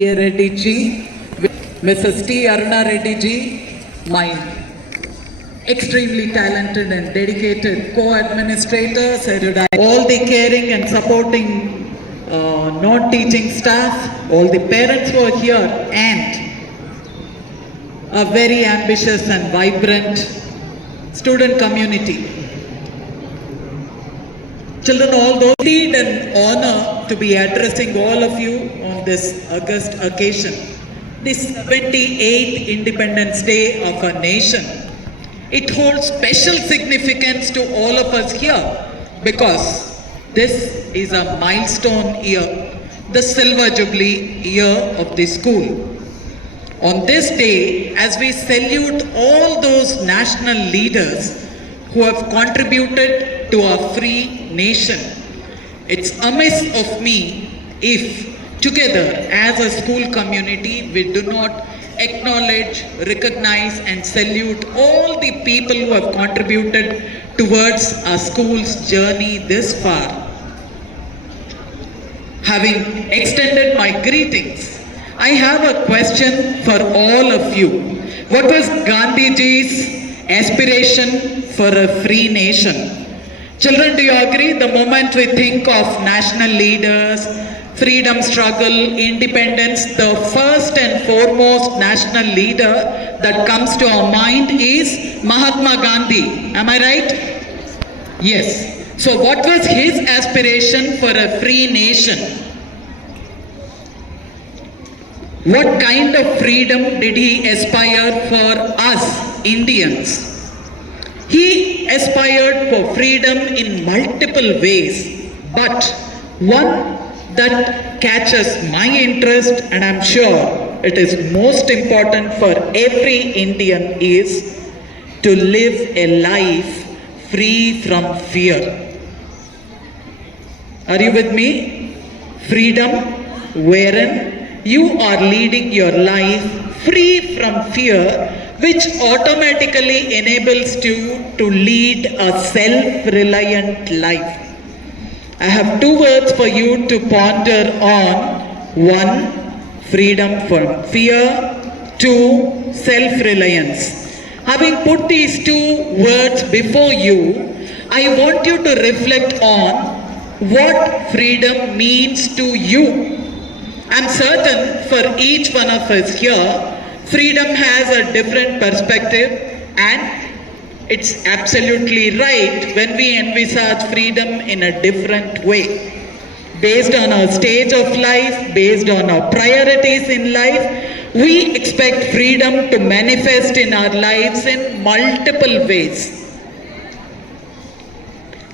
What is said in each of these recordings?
Reddy ji, Mrs. T. Aruna Reddy ji, my extremely talented and dedicated co-administrators, all the caring and supporting non-teaching staff, all the parents who are here, and a very ambitious and vibrant student community. Children, all those, indeed an honor to be addressing all of you on this august occasion, this 28th Independence Day of our nation. It holds special significance to all of us here because this is a milestone year, the Silver Jubilee year of the school. On this day, as we salute all those national leaders who have contributed to our free nation, it's amiss of me if together as a school community we do not acknowledge, recognize and salute all the people who have contributed towards our school's journey this far. Having extended my greetings, I have a question for all of you. What was Gandhiji's aspiration for a free nation? Children, do you agree the moment we think of national leaders, freedom struggle, independence, the first and foremost national leader that comes to our mind is Mahatma Gandhi. Am I right? Yes. So what was his aspiration for a free nation? What kind of freedom did he aspire for us Indians? He aspired for freedom in multiple ways, but one that catches my interest, and I'm sure it is most important for every Indian, is to live a life free from fear. Are you with me? Freedom wherein you are leading your life free from fear, which automatically enables you to lead a self-reliant life. I have two words for you to ponder on. One, freedom from fear. Two, self-reliance. Having put these two words before you, I want you to reflect on what freedom means to you. I'm certain for each one of us here, freedom has a different perspective, and it's absolutely right when we envisage freedom in a different way. Based on our stage of life, based on our priorities in life, we expect freedom to manifest in our lives in multiple ways.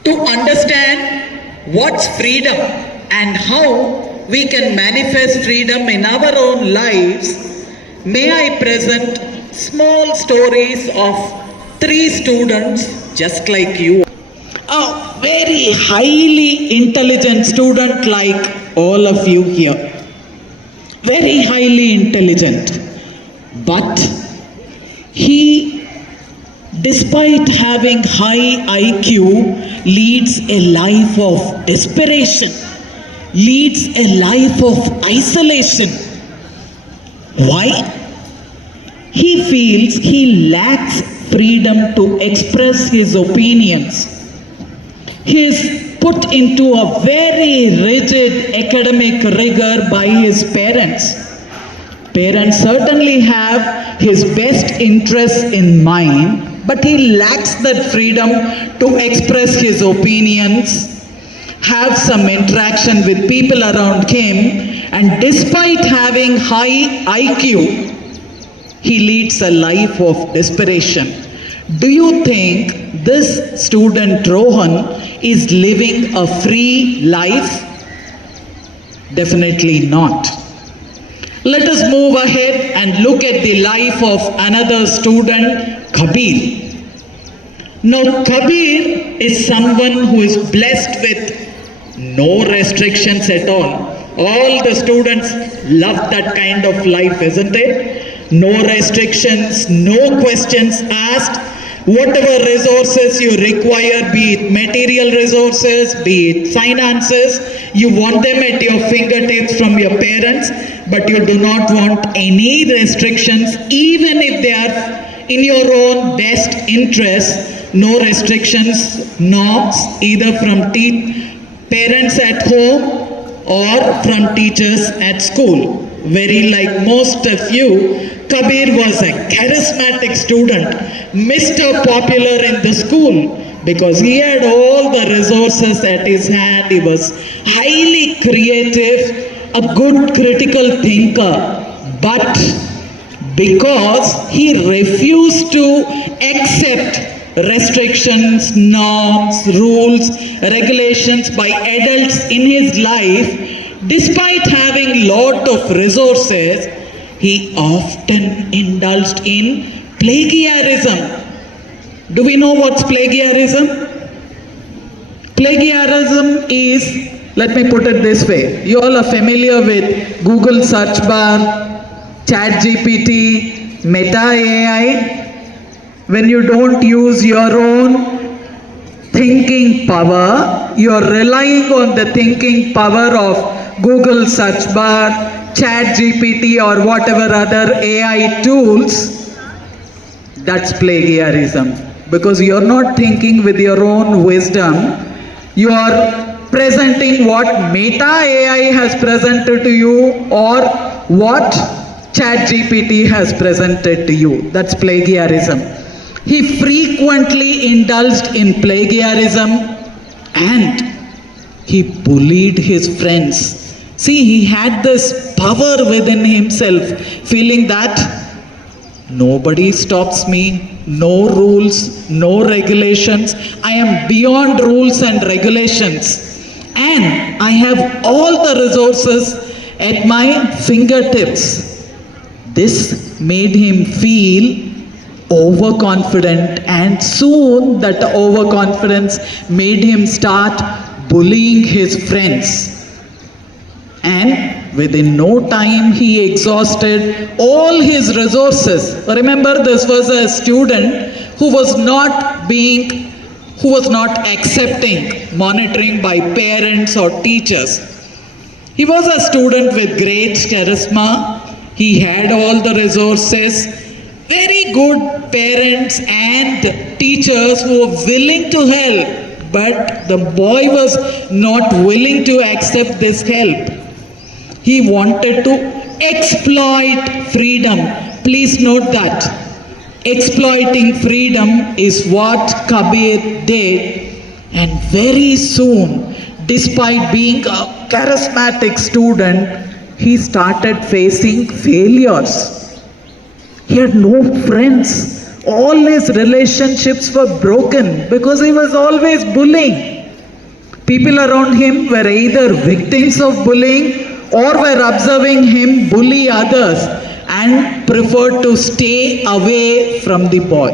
To understand what's freedom and how we can manifest freedom in our own lives, may I present small stories of 3 students just like you. A very highly intelligent student like all of you here. Very highly intelligent. But he, despite having high IQ, leads a life of desperation, leads a life of isolation. Why? He feels he lacks freedom to express his opinions. He is put into a very rigid academic rigor by his parents. Parents certainly have his best interests in mind, but he lacks that freedom to express his opinions, have some interaction with people around him, and despite having high IQ, he leads a life of desperation. Do you think this student Rohan is living a free life? Definitely not. Let us move ahead and look at the life of another student, Kabir. Now, Kabir is someone who is blessed with no restrictions at all. All the students love that kind of life, isn't it? No restrictions, no questions asked. Whatever resources you require, be it material resources, be it finances, you want them at your fingertips from your parents, but you do not want any restrictions, even if they are in your own best interest. No restrictions, norms, either from parents at home or from teachers at school. Very like most of you, Kabir was a charismatic student, Mr. Popular in the school, because he had all the resources at his hand. He was highly creative, a good critical thinker, but because he refused to accept restrictions, norms, rules, regulations by adults in his life, despite having lot of resources, he often indulged in plagiarism. Do we know what's plagiarism? Plagiarism is, let me put it this way, you all are familiar with Google search bar, ChatGPT, Meta AI. When you don't use your own thinking power, you are relying on the thinking power of Google search bar, ChatGPT or whatever other AI tools. That's plagiarism, because you're not thinking with your own wisdom. You are presenting what Meta AI has presented to you or what ChatGPT has presented to you. That's plagiarism. He frequently indulged in plagiarism and he bullied his friends. See, he had this power within himself, feeling that nobody stops me, no rules, no regulations. I am beyond rules and regulations, and I have all the resources at my fingertips. This made him feel overconfident, and soon that overconfidence made him start bullying his friends. And within no time he exhausted all his resources. Remember, this was a student who was not accepting monitoring by parents or teachers. He was a student with great charisma. He had all the resources, very good parents and teachers who were willing to help, but the boy was not willing to accept this help. He wanted to exploit freedom. Please note that. Exploiting freedom is what Kabir did, and very soon, despite being a charismatic student, he started facing failures. He had no friends. All his relationships were broken because he was always bullying. People around him were either victims of bullying or were observing him bully others and preferred to stay away from the boy.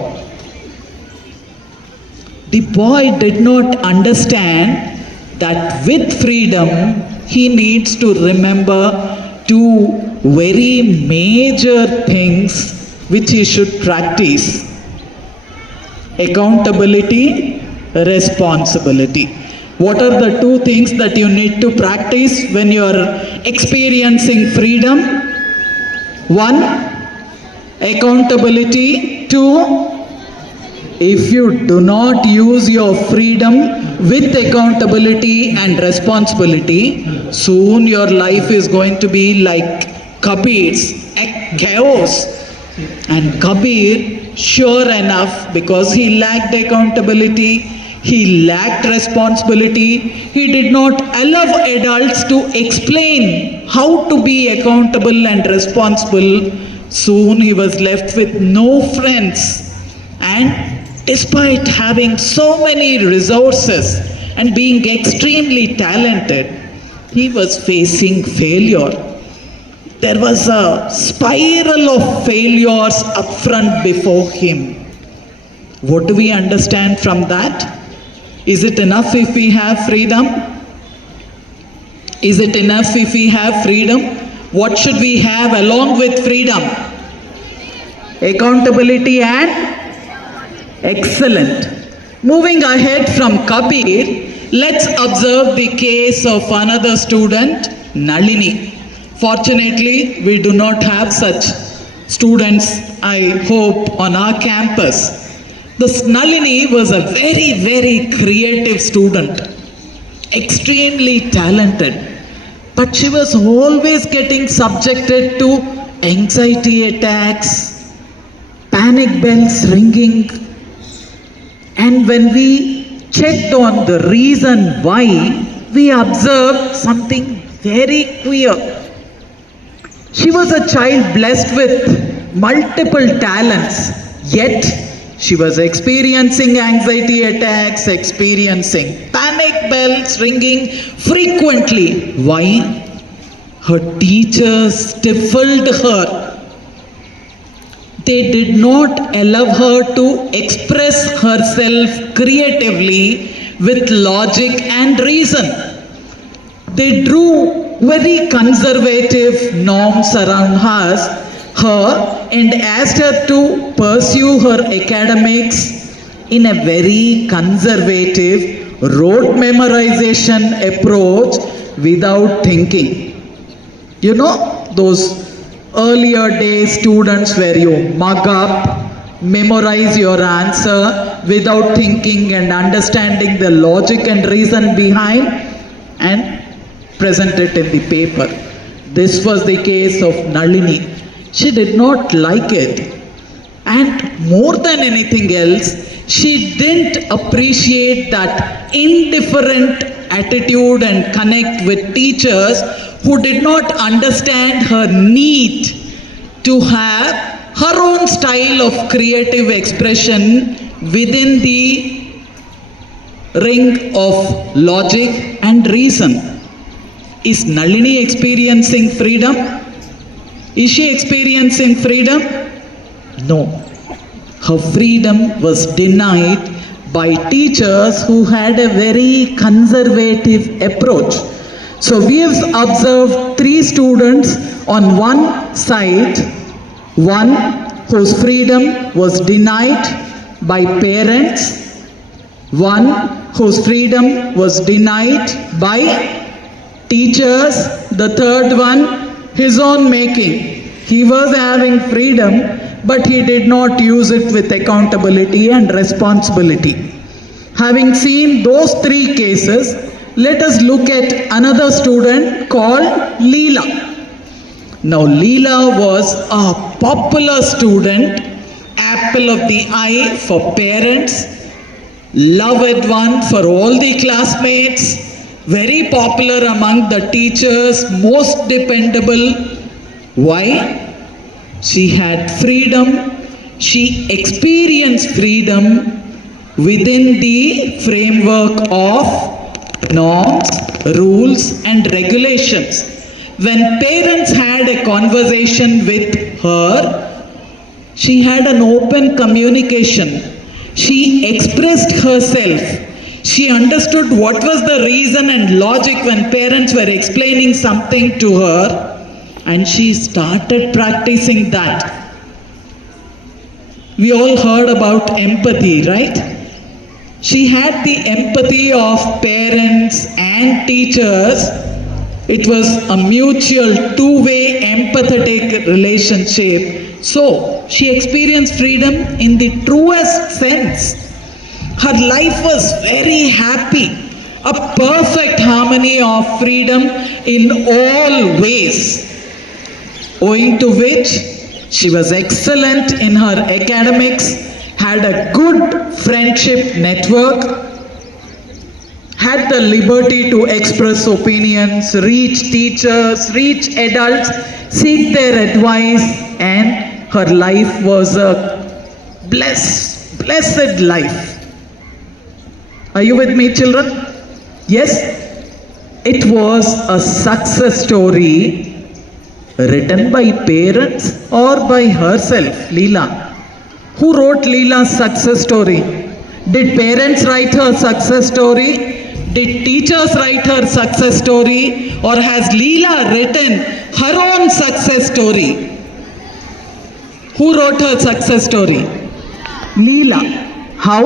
The boy did not understand that with freedom he needs to remember two very major things which he should practice: accountability, responsibility. What are the two things that you need to practice when you are experiencing freedom? One, accountability. Two, if you do not use your freedom with accountability and responsibility, soon your life is going to be like Kabir's, a chaos. And Kabir, sure enough, because he lacked accountability, he lacked responsibility, he did not allow adults to explain how to be accountable and responsible. Soon he was left with no friends. And despite having so many resources and being extremely talented, he was facing failure. There was a spiral of failures up front before him. What do we understand from that? Is it enough if we have freedom? Is it enough if we have freedom? What should we have along with freedom? Accountability and Excellent. Moving ahead from Kabir, let's observe the case of another student, Nalini. Fortunately, we do not have such students, I hope, on our campus. This Nalini was a very, very creative student, extremely talented, but she was always getting subjected to anxiety attacks, panic bells ringing, and when we checked on the reason why, we observed something very queer. She was a child blessed with multiple talents, yet she was experiencing anxiety attacks, experiencing panic bells ringing frequently. Why? Her teachers stifled her. They did not allow her to express herself creatively with logic and reason. They drew very conservative norms around her and asked her to pursue her academics in a very conservative rote memorization approach without thinking. You know, those earlier day students where you mug up, memorize your answer without thinking and understanding the logic and reason behind and present it in the paper. This was the case of Nalini. She did not like it. And more than anything else, she didn't appreciate that indifferent attitude and connect with teachers who did not understand her need to have her own style of creative expression within the ring of logic and reason. Is Nalini experiencing freedom? Is she experiencing freedom? No. Her freedom was denied by teachers who had a very conservative approach. So we have observed three students on one side, one whose freedom was denied by parents, one whose freedom was denied by teachers, the third one, his own making. He was having freedom, but he did not use it with accountability and responsibility. Having seen those three cases, let us look at another student called Leela. Now, Leela was a popular student, apple of the eye for parents, loved one for all the classmates, very popular among the teachers, most dependable. Why? She had freedom. She experienced freedom within the framework of norms, rules, and regulations. When parents had a conversation with her, she had an open communication. She expressed herself. She understood what was the reason and logic when parents were explaining something to her, and she started practicing that. We all heard about empathy, right? She had the empathy of parents and teachers. It was a mutual, two-way, empathetic relationship. So, she experienced freedom in the truest sense. Her life was very happy, a perfect harmony of freedom in all ways, owing to which she was excellent in her academics, had a good friendship network, had the liberty to express opinions, reach teachers, reach adults, seek their advice, and her life was a blessed life. Are you with me, children? Yes? It was a success story written by parents or by herself, Leela. Who wrote Leela's success story? Did parents write her success story? Did teachers write her success story? Or has Leela written her own success story? Who wrote her success story? Leela. how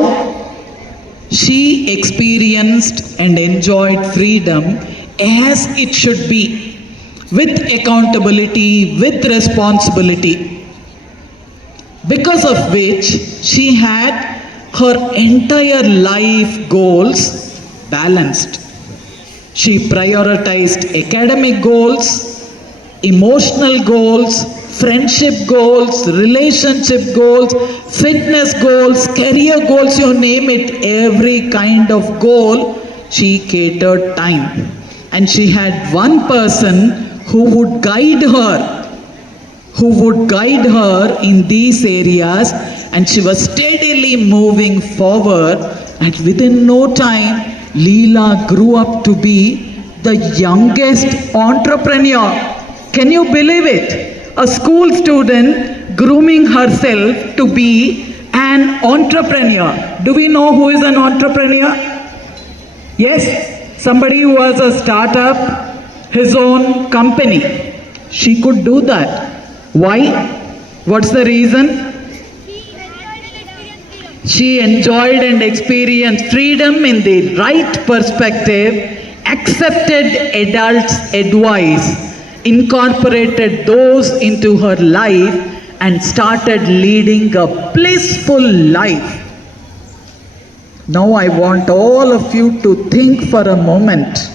she experienced and enjoyed freedom as it should be, with accountability, with responsibility, because of which she had her entire life goals balanced. She prioritized academic goals, emotional goals, friendship goals, relationship goals, fitness goals, career goals, you name it, every kind of goal, she catered time. And she had one person who would guide her in these areas, and she was steadily moving forward, and within no time, Leela grew up to be the youngest entrepreneur. Can you believe it? A school student grooming herself to be an entrepreneur. Do we know who is an entrepreneur? Yes, somebody who has a startup, his own company. She could do that. Why? What's the reason? She enjoyed and experienced freedom in the right perspective, accepted adults' advice, incorporated those into her life, and started leading a blissful life. Now I want all of you to think for a moment.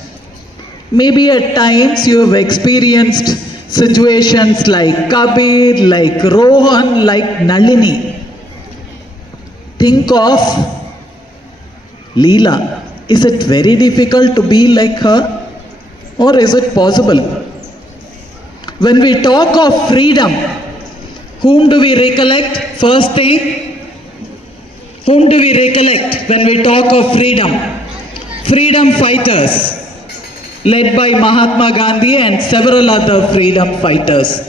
Maybe at times you have experienced situations like Kabir, like Rohan, like Nalini. Think of Leela. Is it very difficult to be like her? Or is it possible? When we talk of freedom, whom do we recollect? First thing, whom do we recollect when we talk of freedom? Freedom fighters, led by Mahatma Gandhi and several other freedom fighters.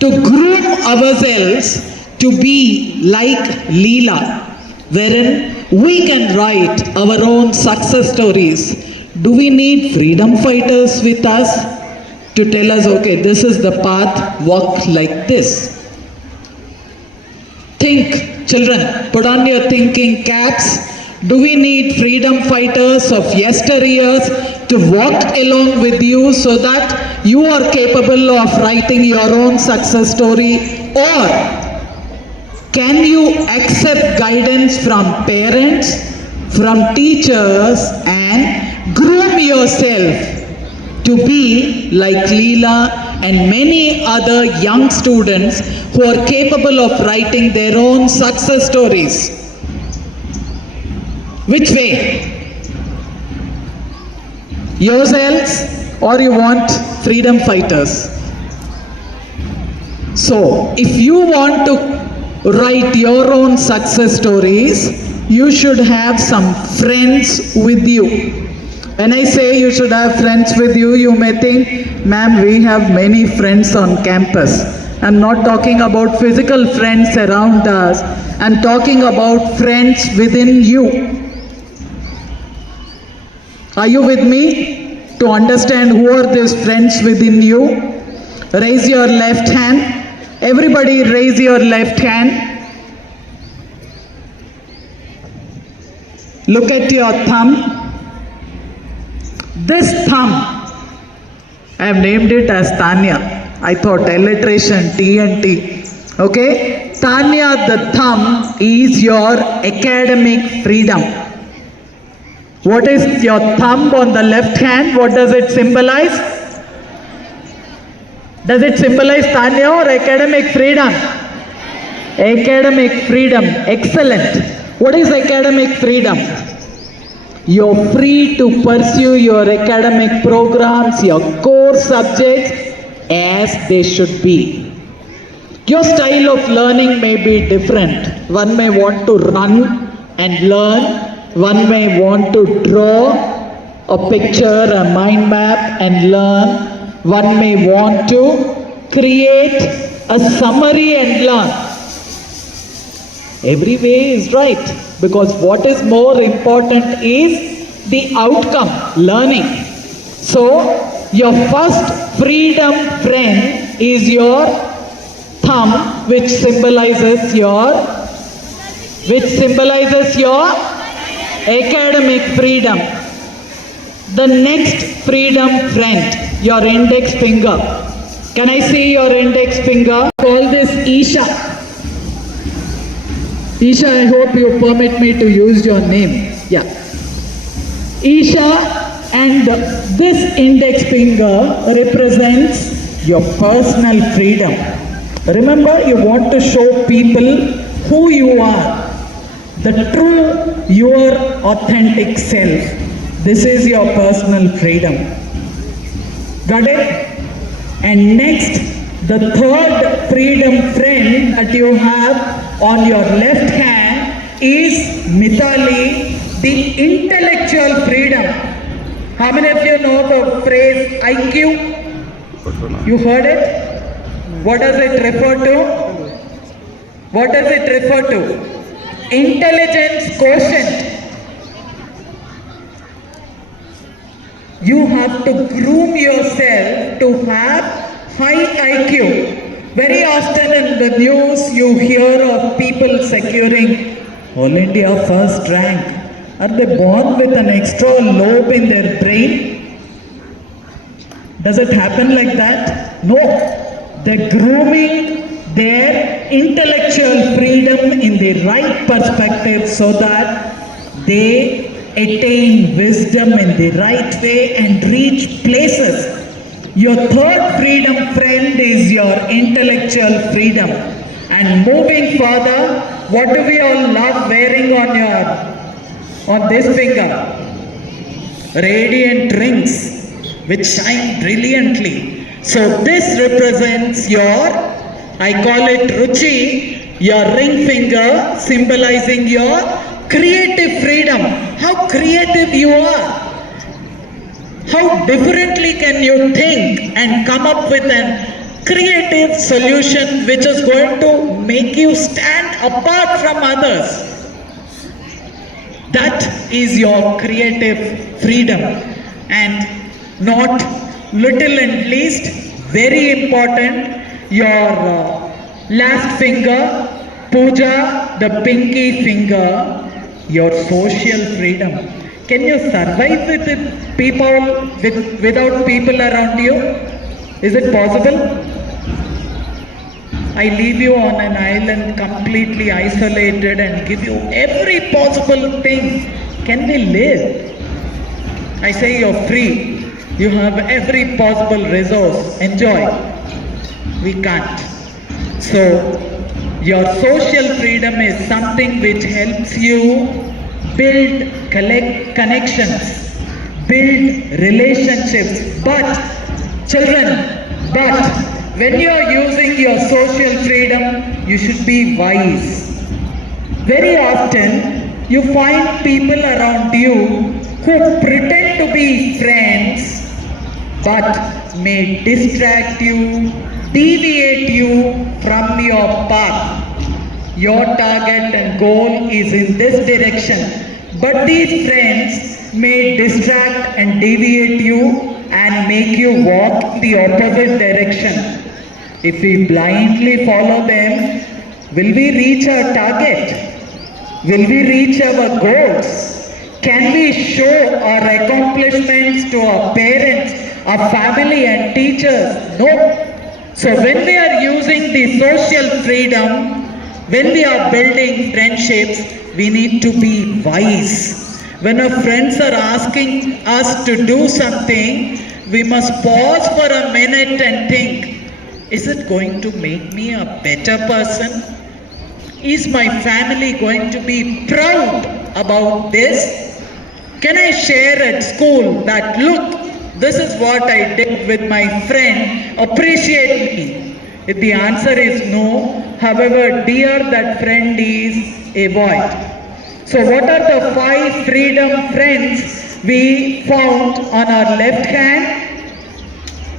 To groom ourselves to be like Leela, wherein we can write our own success stories. Do we need freedom fighters with us to tell us, okay, this is the path, walk like this? Think, children, put on your thinking caps. Do we need freedom fighters of yesteryears to walk along with you so that you are capable of writing your own success story? Or can you accept guidance from parents, from teachers, and groom yourself to be like Leela and many other young students who are capable of writing their own success stories? Which way? Yourselves, or you want freedom fighters? So, if you want to write your own success stories, you should have some friends with you. When I say you should have friends with you, you may think, ma'am, we have many friends on campus. I'm not talking about physical friends around us. I'm talking about friends within you. Are you with me? To understand who are these friends within you, raise your left hand. Everybody raise your left hand. Look at your thumb. This thumb, I have named it as Tanya. I thought alliteration, TNT. Okay? Tanya, the thumb is your academic freedom. What is your thumb on the left hand? What does it symbolize? Does it symbolize Tanya or academic freedom? Academic freedom. Excellent. What is academic freedom? You're free to pursue your academic programs, your core subjects as they should be. Your style of learning may be different. One may want to run and learn. One may want to draw a picture, a mind map and learn. One may want to create a summary and learn. Every way is right, because what is more important is the outcome, learning. So, your first freedom friend is your thumb, which symbolizes your which symbolizes your academic freedom. The next freedom friend, your index finger. Can I see your index finger? Call this Isha. Isha, I hope you permit me to use your name. Yeah. Isha, and this index finger represents your personal freedom. Remember, you want to show people who you are, the true, your authentic self. This is your personal freedom. Got it? And next, the third freedom friend that you have on your left hand is Mithali, the intellectual freedom. How many of you know the phrase IQ? You heard it? What does it refer to? What does it refer to? Intelligence quotient. You have to groom yourself to have high IQ. Very often in the news you hear of people securing All India first rank. Are they born with an extra lobe in their brain? Does it happen like that? No. They're grooming their intellectual freedom in the right perspective so that they attain wisdom in the right way and reach places. Your third freedom friend is your intellectual freedom. And moving further, what do we all love wearing on this finger? Radiant rings which shine brilliantly. So this represents your, I call it Ruchi, your ring finger, symbolizing your creative freedom. How creative you are. How differently can you think and come up with a creative solution which is going to make you stand apart from others. That is your creative freedom. And not little and least, very important, your last finger, Puja, the pinky finger, your social freedom. Can you survive with people, without people around you? Is it possible? I leave you on an island completely isolated and give you every possible thing. Can we live? I say you're free. You have every possible resource. Enjoy. We can't. So, your social freedom is something which helps you build connections, build relationships. But, children, when you are using your social freedom, you should be wise. Very often, you find people around you who pretend to be friends but may distract you, deviate you from your path. Your target and goal is in this direction, but these friends may distract and deviate you and make you walk in the opposite direction. If we blindly follow them, will we reach our target? Will we reach our goals? Can we show our accomplishments to our parents, our family and teachers? No. So when we are using the social freedom, when we are building friendships, we need to be wise. When our friends are asking us to do something, we must pause for a minute and think, is it going to make me a better person? Is my family going to be proud about this? Can I share at school that, look, this is what I did with my friend, appreciate me? If the answer is no, however dear that friend is, avoid. So what are the 5 freedom friends we found on our left hand?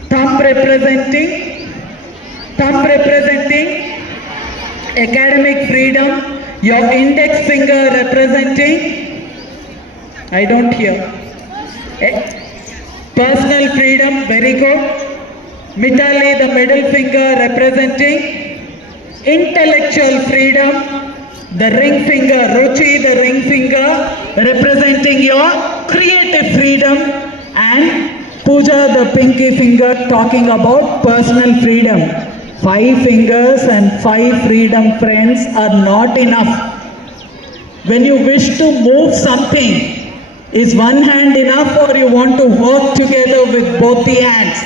Thumb representing academic freedom, your index finger representing, I don't hear, personal freedom, very good. Mithali, the middle finger representing intellectual freedom, The ring finger, Ruchi, the ring finger, representing your creative freedom, and Pooja, the pinky finger, talking about personal freedom. 5 fingers and 5 freedom friends are not enough. When you wish to move something, is one hand enough or you want to work together with both the hands?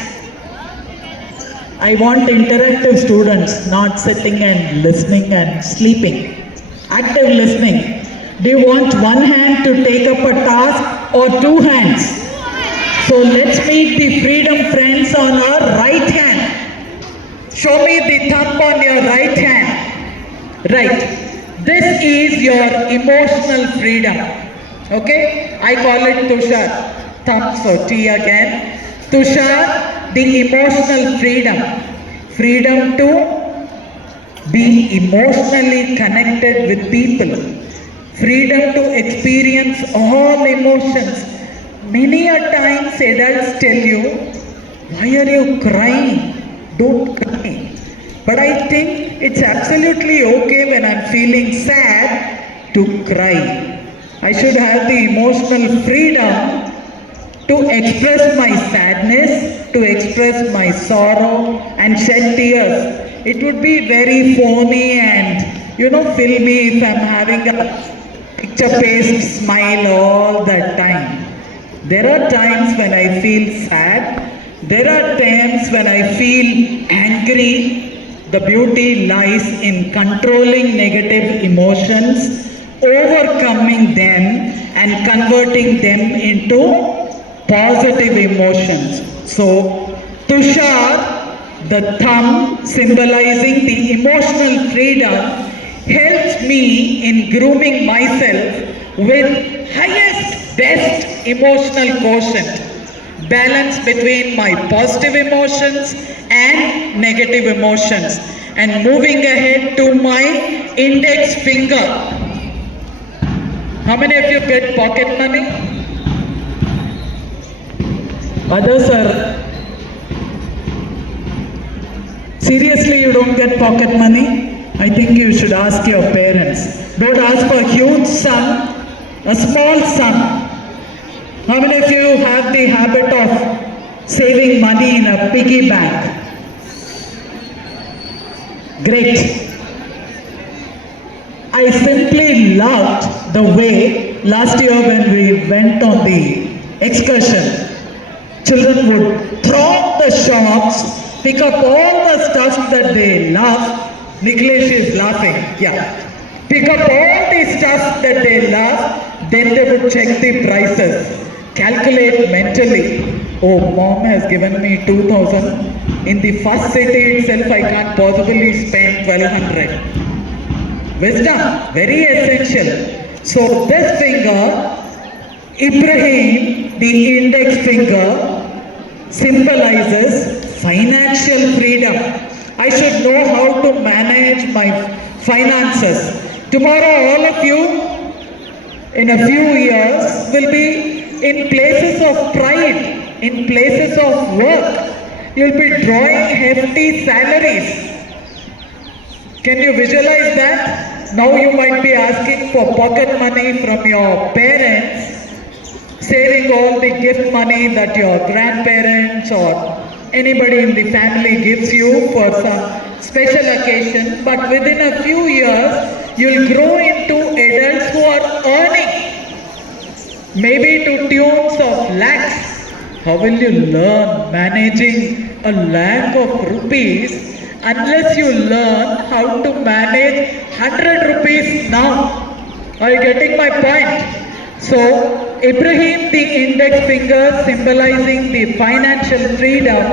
I want interactive students, not sitting and listening and sleeping. Active listening. Do you want one hand to take up a task or 2 hands? So let's meet the freedom friends on our right hand. Show me the thumb on your right hand. Right. This is your emotional freedom. Okay? I call it Tushar. Thumb, so T again. Tushar, the emotional freedom. Freedom to be emotionally connected with people. Freedom to experience all emotions. Many a times adults tell you, why are you crying? Don't cry. But I think it's absolutely okay when I'm feeling sad to cry. I should have the emotional freedom to express my sadness, to express my sorrow and shed tears. It would be very phony and, filmy if I'm having a picture paste smile all that time. There are times when I feel sad. There are times when I feel angry. The beauty lies in controlling negative emotions, overcoming them and converting them into positive emotions. So, Tushar, the thumb symbolizing the emotional freedom, helps me in grooming myself with highest, best emotional quotient. Balance between my positive emotions and negative emotions. And moving ahead to my index finger. How many of you get pocket money? Others are... Seriously, you don't get pocket money? I think you should ask your parents. Don't ask for a huge sum, a small sum. How many of you have the habit of saving money in a piggy bank? Great. I simply loved the way last year when we went on the excursion, children would throng the shops, pick up all the stuff that they love. Niklesh is laughing, yeah. Pick up all the stuff that they love, then they would check the prices. Calculate mentally. Oh, mom has given me 2,000. In the first city itself, I can't possibly spend 1,200. Wisdom, very essential. So this finger, Ibrahim, the index finger, symbolizes financial freedom. I should know how to manage my finances. Tomorrow, all of you, in a few years, will be in places of pride, in places of work. You'll be drawing hefty salaries. Can you visualize that? Now you might be asking for pocket money from your parents, saving all the gift money that your grandparents or anybody in the family gives you for some special occasion. But within a few years, you'll grow into adults who are earning maybe to tunes of lakhs. How will you learn managing a lakh of rupees unless you learn how to manage 100 rupees now? Are you getting my point? So, Ibrahim, the index finger symbolizing the financial freedom,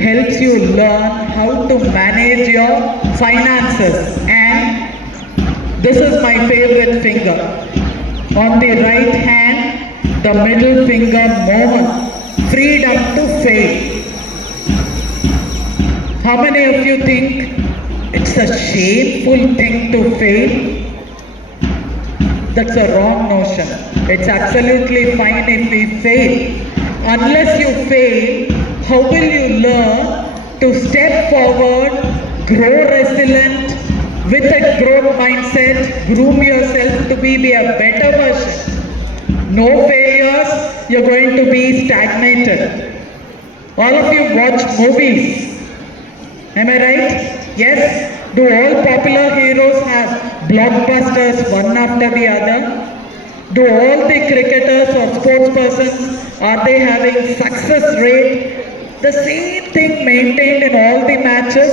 helps you learn how to manage your finances. And this is my favorite finger. On the right hand, the middle finger, Mohan, freedom to fail. How many of you think it's a shameful thing to fail? That's a wrong notion. It's absolutely fine if we fail. Unless you fail, how will you learn to step forward, grow resilient, with a growth mindset, groom yourself to be a better version. No failures, you're going to be stagnated. All of you watch movies. Am I right? Yes? Do all popular heroes have blockbusters one after the other? Do all the cricketers or sports persons, are they having success rate? The same thing maintained in all the matches?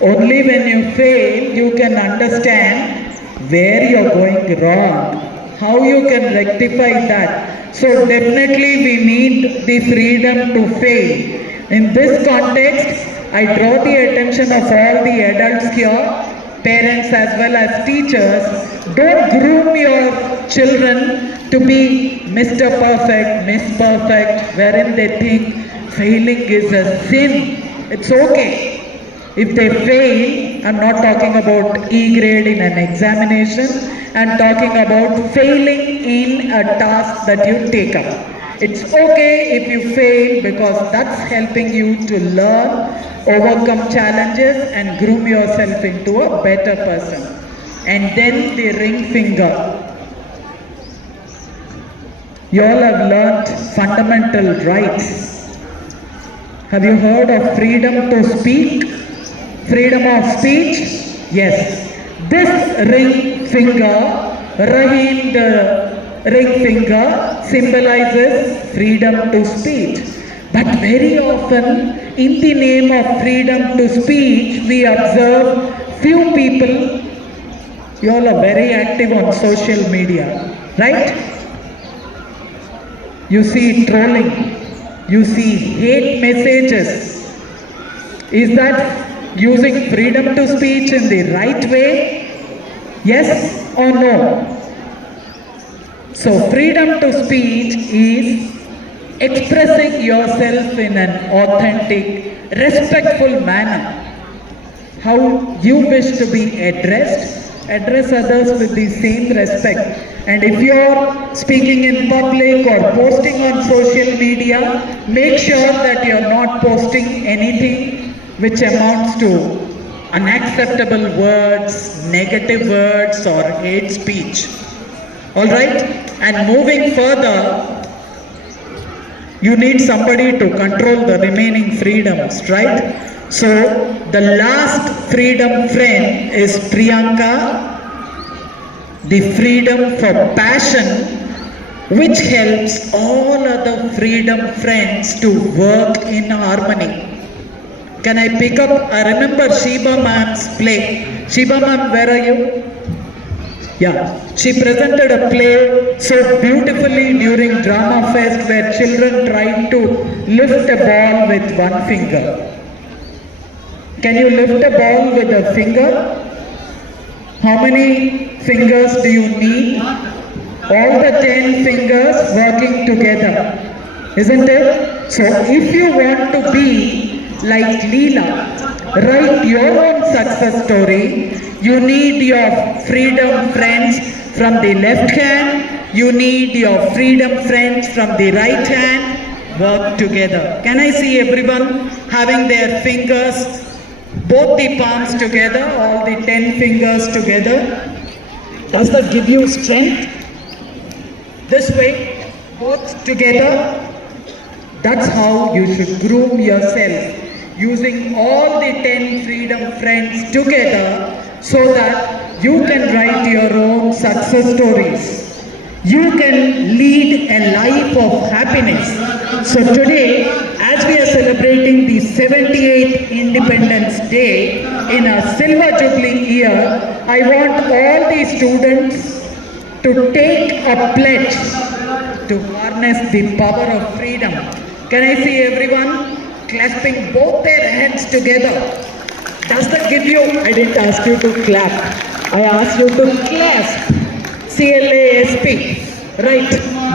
Only when you fail, you can understand where you're going wrong, how you can rectify that. So definitely we need the freedom to fail. In this context, I draw the attention of all the adults here, parents as well as teachers. Don't groom your children to be Mr. Perfect, Miss Perfect, wherein they think failing is a sin. It's okay. If they fail, I'm not talking about E grade in an examination, I'm talking about failing in a task that you take up. It's okay if you fail because that's helping you to learn, overcome challenges and groom yourself into a better person. And then the ring finger. You all have learnt fundamental rights. Have you heard of freedom to speak? Freedom of speech? Yes. This ring finger, Rahim, the ring finger, symbolizes freedom to speech. But very often, in the name of freedom to speech, we observe few people, you all are very active on social media, right? You see trolling, you see hate messages. Is that using freedom to speech in the right way? Yes or no? So freedom to speech is expressing yourself in an authentic, respectful manner. How you wish to be addressed, address others with the same respect. And if you're speaking in public or posting on social media, make sure that you're not posting anything which amounts to unacceptable words, negative words or hate speech. Alright? And moving further, you need somebody to control the remaining freedoms, right? So, the last freedom friend is Priyanka, the freedom for passion, which helps all other freedom friends to work in harmony. Can I pick up? I remember Sheba ma'am's play. Sheba ma'am, where are you? Yeah, she presented a play so beautifully during Drama Fest where children tried to lift a ball with one finger. Can you lift a ball with a finger? How many fingers do you need? All the 10 fingers working together, isn't it? So if you want to be like Leela, write your own success story, you need your freedom friends from the left hand, you need your freedom friends from the right hand, work together. Can I see everyone having their fingers, both the palms together, all the 10 fingers together? Does that give you strength? This way, both together. That's how you should groom yourself, using all the 10 freedom friends together so that you can write your own success stories. You can lead a life of happiness. So today, as we are celebrating the 78th Independence Day in a Silver Jubilee year, I want all the students to take a pledge to harness the power of freedom. Can I see everyone clasping both their hands together? Does that give you? I didn't ask you to clap. I asked you to clasp. CLASP. Right.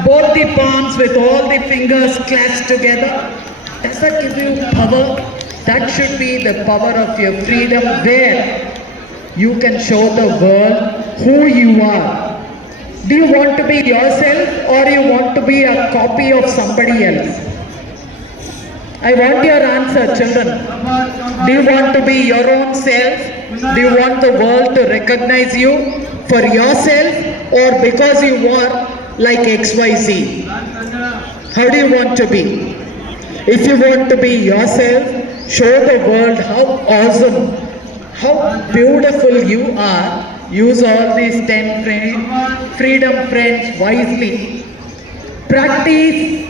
Both the palms with all the fingers clasped together. Does that give you power? That should be the power of your freedom, where you can show the world who you are. Do you want to be yourself or you want to be a copy of somebody else? I want your answer, children. Do you want to be your own self? Do you want the world to recognize you for yourself or because you are like XYZ? How do you want to be? If you want to be yourself, show the world how awesome, how beautiful you are. Use all these 10 freedom friends wisely. Practice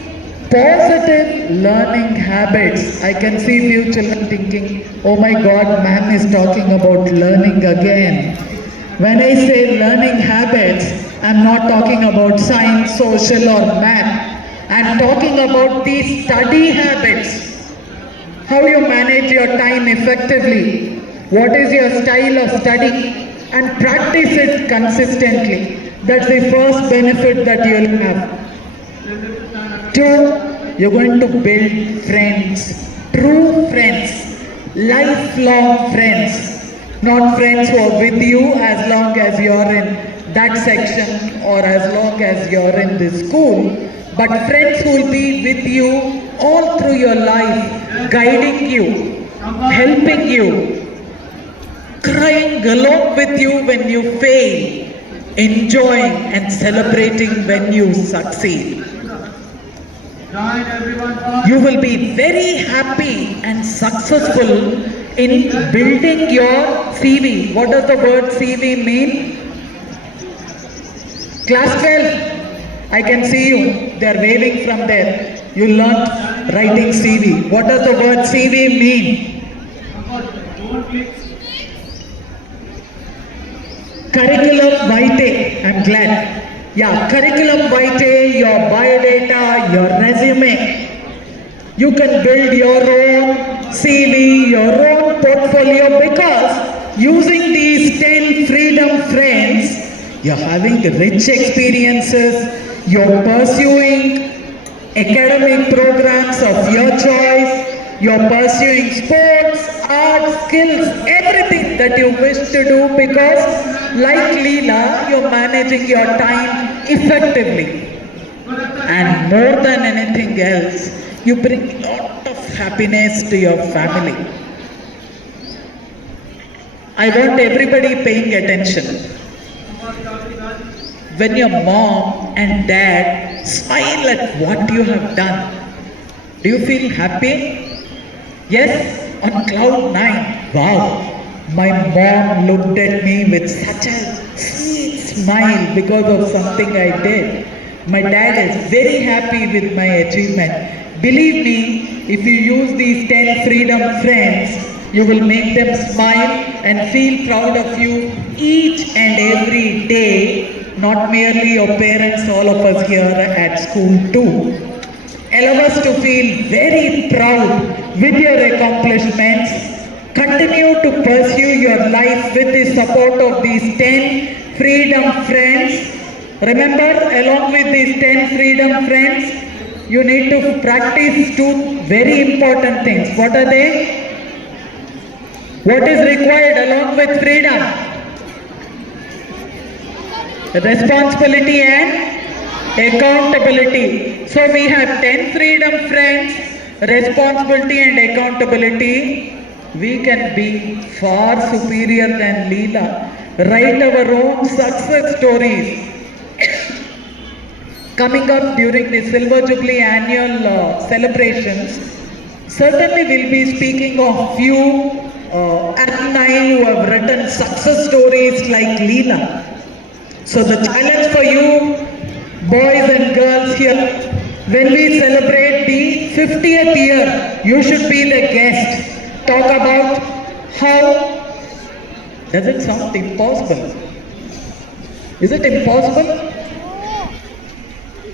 positive learning habits. I can see few children thinking, oh my God, ma'am is talking about learning again. When I say learning habits, I'm not talking about science, social or math. I'm talking about these study habits. How you manage your time effectively. What is your style of study? And practice it consistently. That's the first benefit that you'll have. Two, you're going to build friends, true friends, lifelong friends, not friends who are with you as long as you're in that section or as long as you're in this school, but friends who will be with you all through your life, guiding you, helping you, crying along with you when you fail, enjoying and celebrating when you succeed. You will be very happy and successful in building your CV. What does the word CV mean? Class 12, I can see you. They are waving from there. You learned writing CV. What does the word CV mean? Curriculum vitae. I'm glad. Yeah, curriculum vitae, your biodata, your resume. You can build your own CV, your own portfolio because using these 10 freedom friends, you're having rich experiences, you're pursuing academic programs of your choice, you're pursuing sports, art, skills, everything that you wish to do because like Leela, you're managing your time effectively. And more than anything else, you bring a lot of happiness to your family. I want everybody paying attention. When your mom and dad smile at what you have done, do you feel happy? Yes, on cloud 9. Wow. My mom looked at me with such a sweet smile because of something I did. My dad is very happy with my achievement. Believe me, if you use these 10 freedom friends, you will make them smile and feel proud of you each and every day, not merely your parents, all of us here at school too. Allow us to feel very proud with your accomplishments. Continue to pursue your life with the support of these 10 freedom friends. Remember, along with these 10 freedom friends, you need to practice two very important things. What are they? What is required along with freedom? Responsibility and accountability. So we have 10 freedom friends, responsibility and accountability. We can be far superior than Leela. Write our own success stories. Coming up during the Silver Jubilee annual celebrations, certainly we'll be speaking of few alumni who have written success stories like Leela. So the challenge for you, boys and girls here, when we celebrate the 50th year, you should be the guest. Talk about how, does it sound impossible? Is it impossible?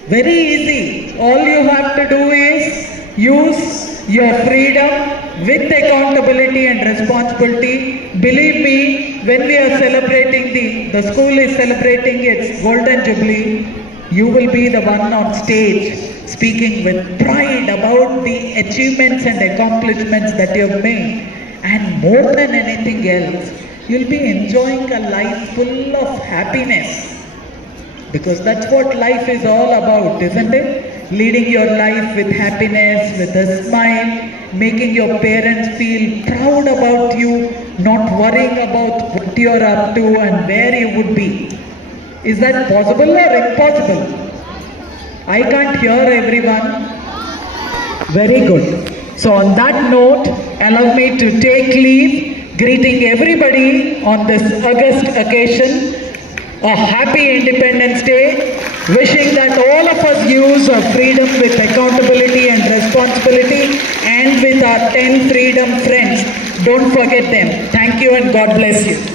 Very easy. All you have to do is use your freedom with accountability and responsibility. Believe me, when we are celebrating the school is celebrating its golden jubilee, you will be the one on stage speaking with pride about the achievements and accomplishments that you have made. And more than anything else, you'll be enjoying a life full of happiness. Because that's what life is all about, isn't it? Leading your life with happiness, with a smile, making your parents feel proud about you, not worrying about what you're up to and where you would be. Is that possible or impossible? I can't hear everyone. Very good. So on that note, allow me to take leave, greeting everybody on this August occasion. A happy Independence Day. Wishing that all of us use our freedom with accountability and responsibility, and with our 10 freedom friends. Don't forget them. Thank you and God bless you.